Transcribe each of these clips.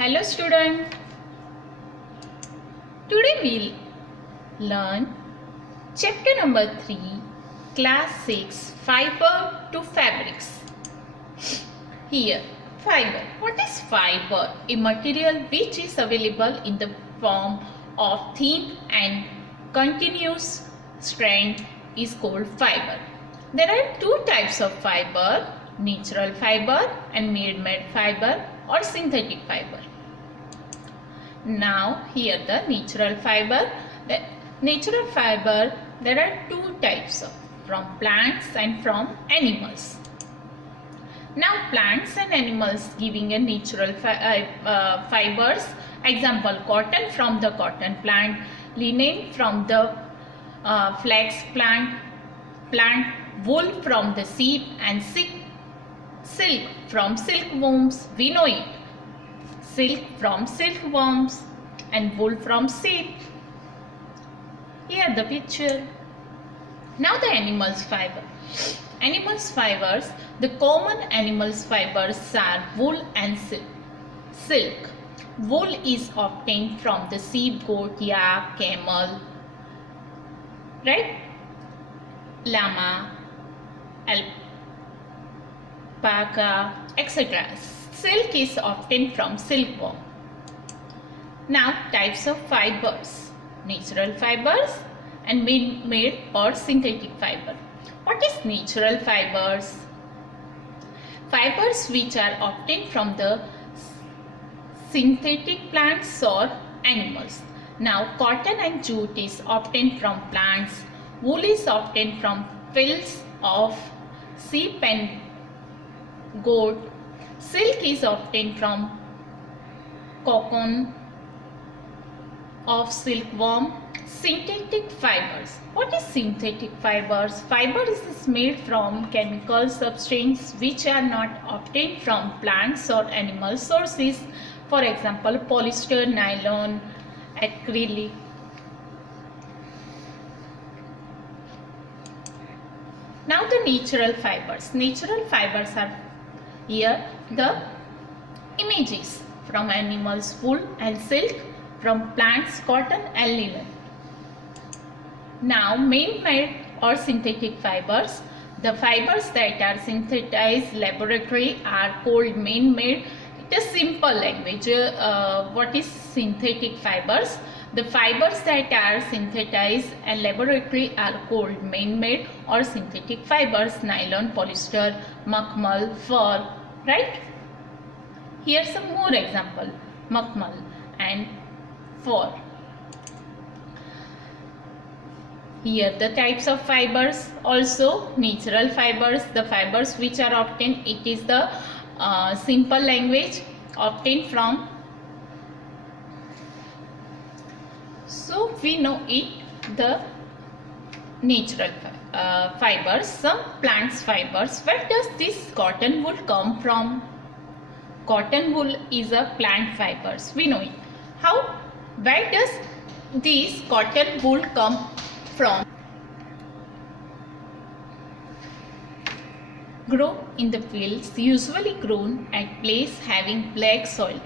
Hello student, today we'll learn chapter number 3, class 6, fiber to fabrics. Here, fiber. What is fiber? A material which is available in the form of thin and continuous strand is called fiber. There are two types of fiber, natural fiber and man-made fiber or synthetic fiber. Now here the natural fiber. The natural fiber, there are two types of, from plants and from animals. Now plants and animals giving a natural fibers. Example, cotton from the cotton plant, linen from the flax plant, wool from the sheep, and silk from silkworms. We know it. Silk from silkworms and wool from sheep. Here the picture. Now the animals fiber. Animals fibers, the common animals fibers are wool and silk. Wool is obtained from the sheep, goat, yak, camel, right? Llama, alpaca, etc. Silk is obtained from silkworm. Now types of fibers, natural fibers and man-made or synthetic fiber. What is natural fibers? Fibers which are obtained from the synthetic plants or animals. Now cotton and jute is obtained from plants. Wool is obtained from fells of sheep and goat. Silk is obtained from cocoon of silkworm. Synthetic fibers. What is synthetic fibers? Fibers is made from chemical substances which are not obtained from plants or animal sources. For example, polyester, nylon, acrylic. Now the natural fibers. Natural fibers are here the images from animals, wool and silk, from plants, cotton and linen. Now man-made or synthetic fibers. The fibers that are synthesized laboratory are called man-made. It is simple language. What is synthetic fibers? The fibers that are synthesized and laboratory are called man-made or synthetic fibers. Nylon, polyester, makmal, fur, right? Here some more example, makmal and fur. Here the types of fibers, also natural fibers, the fibers which are obtained, it is the simple language obtained from. So we know it, the natural fibers, some plants fibers. Where does this cotton wool come from? Cotton wool is a plant fibers, we know it. How? Where does this cotton wool come from? Grow in the fields, usually grown at place having black soil.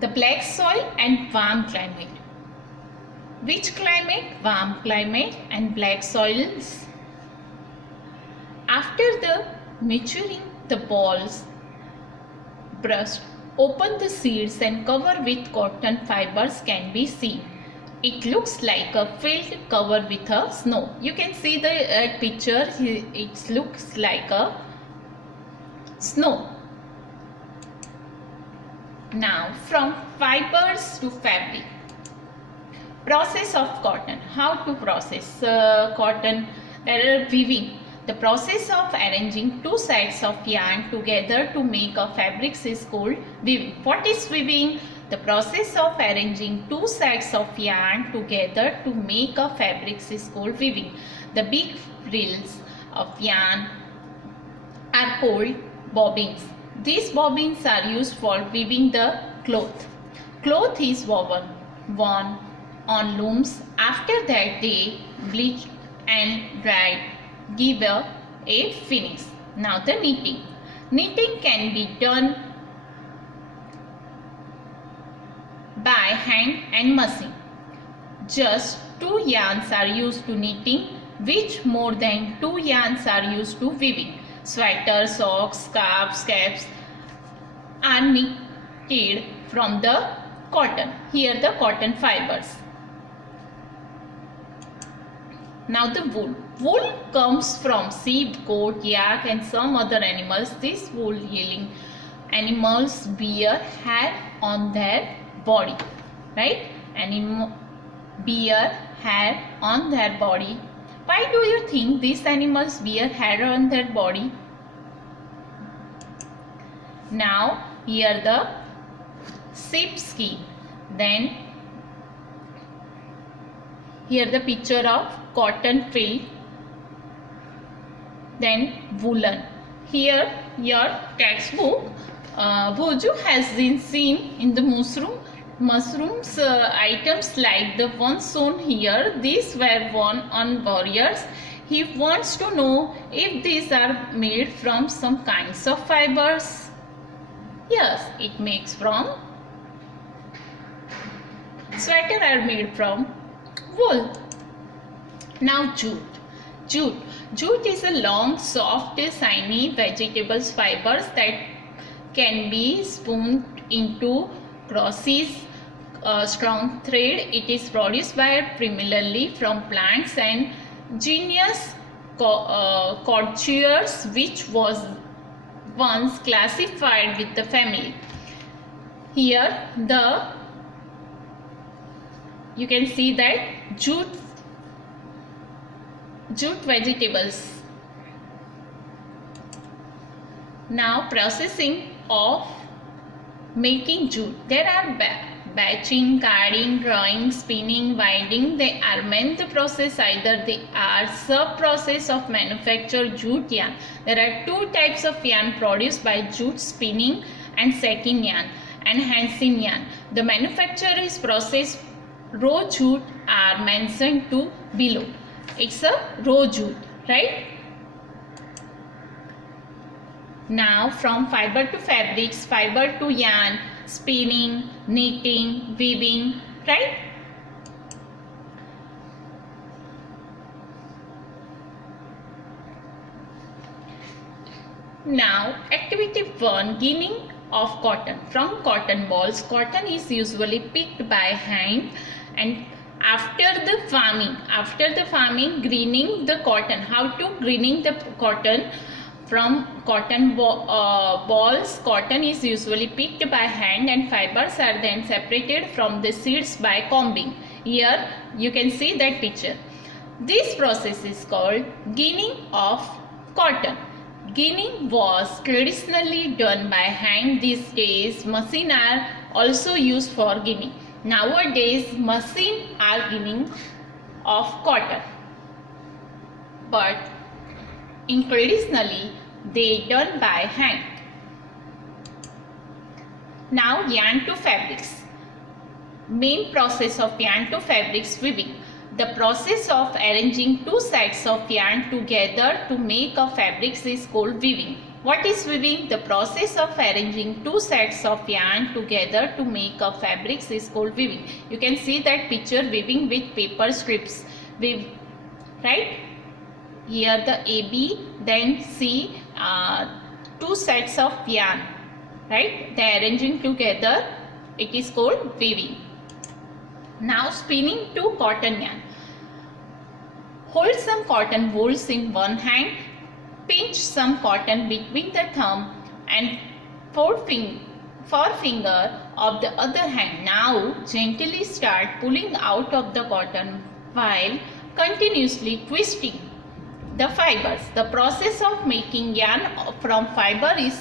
The black soil and warm climate. Which climate? Warm climate and black soils. After the maturing, the balls burst open, the seeds and cover with cotton fibers can be seen. It looks like a field covered with a snow. You can see the picture. It looks like a snow. Now from fibers to fabric. Process of cotton. How to process cotton? There are weaving. The process of arranging two sides of yarn together to make a fabric is called weaving. What is weaving? The process of arranging two sides of yarn together to make a fabric is called weaving. The big reels of yarn are called bobbins. These bobbins are used for weaving the cloth. Cloth is worn on looms. After that they bleach and dry, give a finish. Now the knitting. Knitting can be done hand and machine. Just 2 yarns are used to knitting, which more than 2 yarns are used to weaving. Sweaters, socks, scarves, caps are knitted from the cotton. Here the cotton fibers. Now the wool. Wool comes from sheep, goat, yak and some other animals. These wool yielding animals bear hair on their body. Right? Bear hair on their body. Why do you think these animals bear hair on their body? Now here the sheep skin. Then here the picture of cotton field. Then woolen. Here your textbook Bhuju has been seen in the mushrooms items like the ones shown here. These were worn on warriors. He wants to know if these are made from some kinds of fibers. Yes, it makes from sweater are made from wool. Now jute. Jute is a long, soft, shiny vegetables fibers that can be spun into crosses, strong thread. It is produced primarily from plants and genus Courtiers, which was once classified with the family. Here you can see that jute vegetables. Now processing of making jute. There are batching, carding, drawing, spinning, winding. They are meant the process. Either they are sub-process of manufacture jute yarn. There are 2 types of yarn produced by jute: spinning and sacking yarn and hensing yarn. The manufacture is process. Raw jute are mentioned to below. It's a raw jute, right? Now from fiber to fabrics, fiber to yarn, spinning, knitting, weaving, right? Now activity 1, ginning of cotton. From cotton balls, cotton is usually picked by hand, and after the farming, greening the cotton. How to greening the cotton? From cotton balls, cotton is usually picked by hand and fibers are then separated from the seeds by combing. Here you can see that picture. This process is called ginning of cotton. Ginning was traditionally done by hand. These days machines are also used for ginning. Nowadays machines are ginning of cotton, but in traditionally they done by hand. Now yarn to fabrics. Main process of yarn to fabrics weaving. The process of arranging 2 sets of yarn together to make a fabric is called weaving. What is weaving? The process of arranging 2 sets of yarn together to make a fabric is called weaving. You can see that picture, weaving with paper strips. Weave, right? Here the AB, then C, 2 sets of yarn, right? They are arranging together. It is called weaving. Now spinning to cotton yarn. Hold some cotton balls in one hand. Pinch some cotton between the thumb and forefinger of the other hand. Now gently start pulling out of the cotton while continuously twisting the fibers. The process of making yarn from fiber is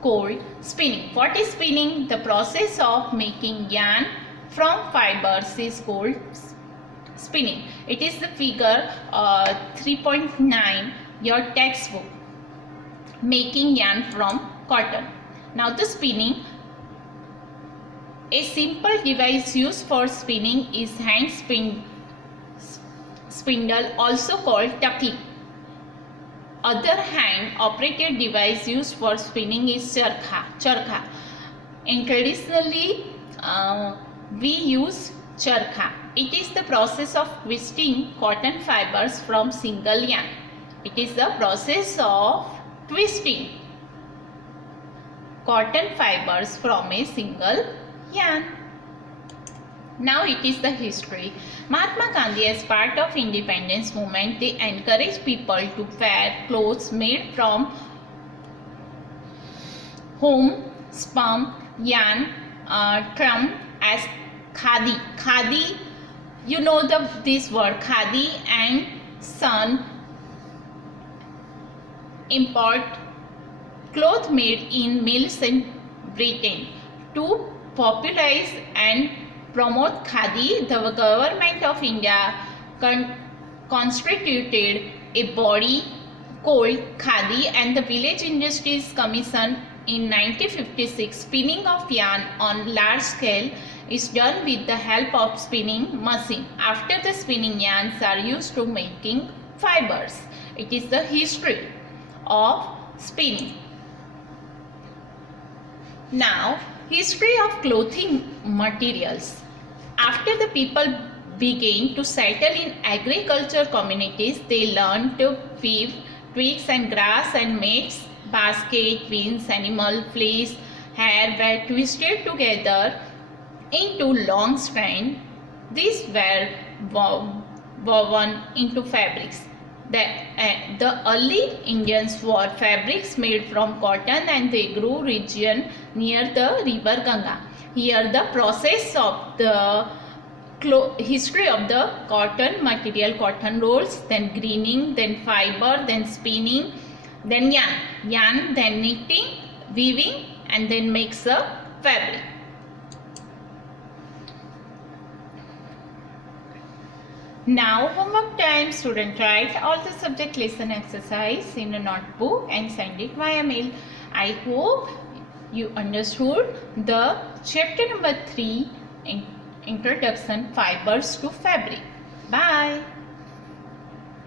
called spinning. What is spinning? The process of making yarn from fibers is called spinning. It is the figure 3.9 your textbook, making yarn from cotton. Now the spinning. A simple device used for spinning is hand spindle, also called tucking. Other hand operated device used for spinning is charkha. And traditionally we use charkha. It is the process of twisting cotton fibers from single yarn. It is the process of twisting cotton fibers from a single yarn. Now it is the history. Mahatma Gandhi, as part of independence movement, they encouraged people to wear clothes made from homespun yarn termed as khadi. Khadi, you know this word khadi, and son import cloth made in mills in Britain. To popularize and promote khadi, the government of India constituted a body called Khadi and the Village Industries Commission in 1956. Spinning of yarn on large scale is done with the help of spinning machine. After the spinning, yarns are used to making fibers. It is the history of spinning. Now, history of clothing materials. After the people began to settle in agriculture communities, they learned to weave twigs and grass and made basket, wings, animal fleece, hair were twisted together into long strands. These were woven into fabrics. The early Indians wore fabrics made from cotton and they grew region near the river Ganga. Here the process of the history of the cotton material, cotton rolls, then greening, then fiber, then spinning, then yarn, then knitting, weaving, and then makes the fabric. Now homework time. Student write all the subject lesson exercise in a notebook and send it via mail. I hope you understood the chapter number 3, Introduction, Fibers to Fabric. Bye.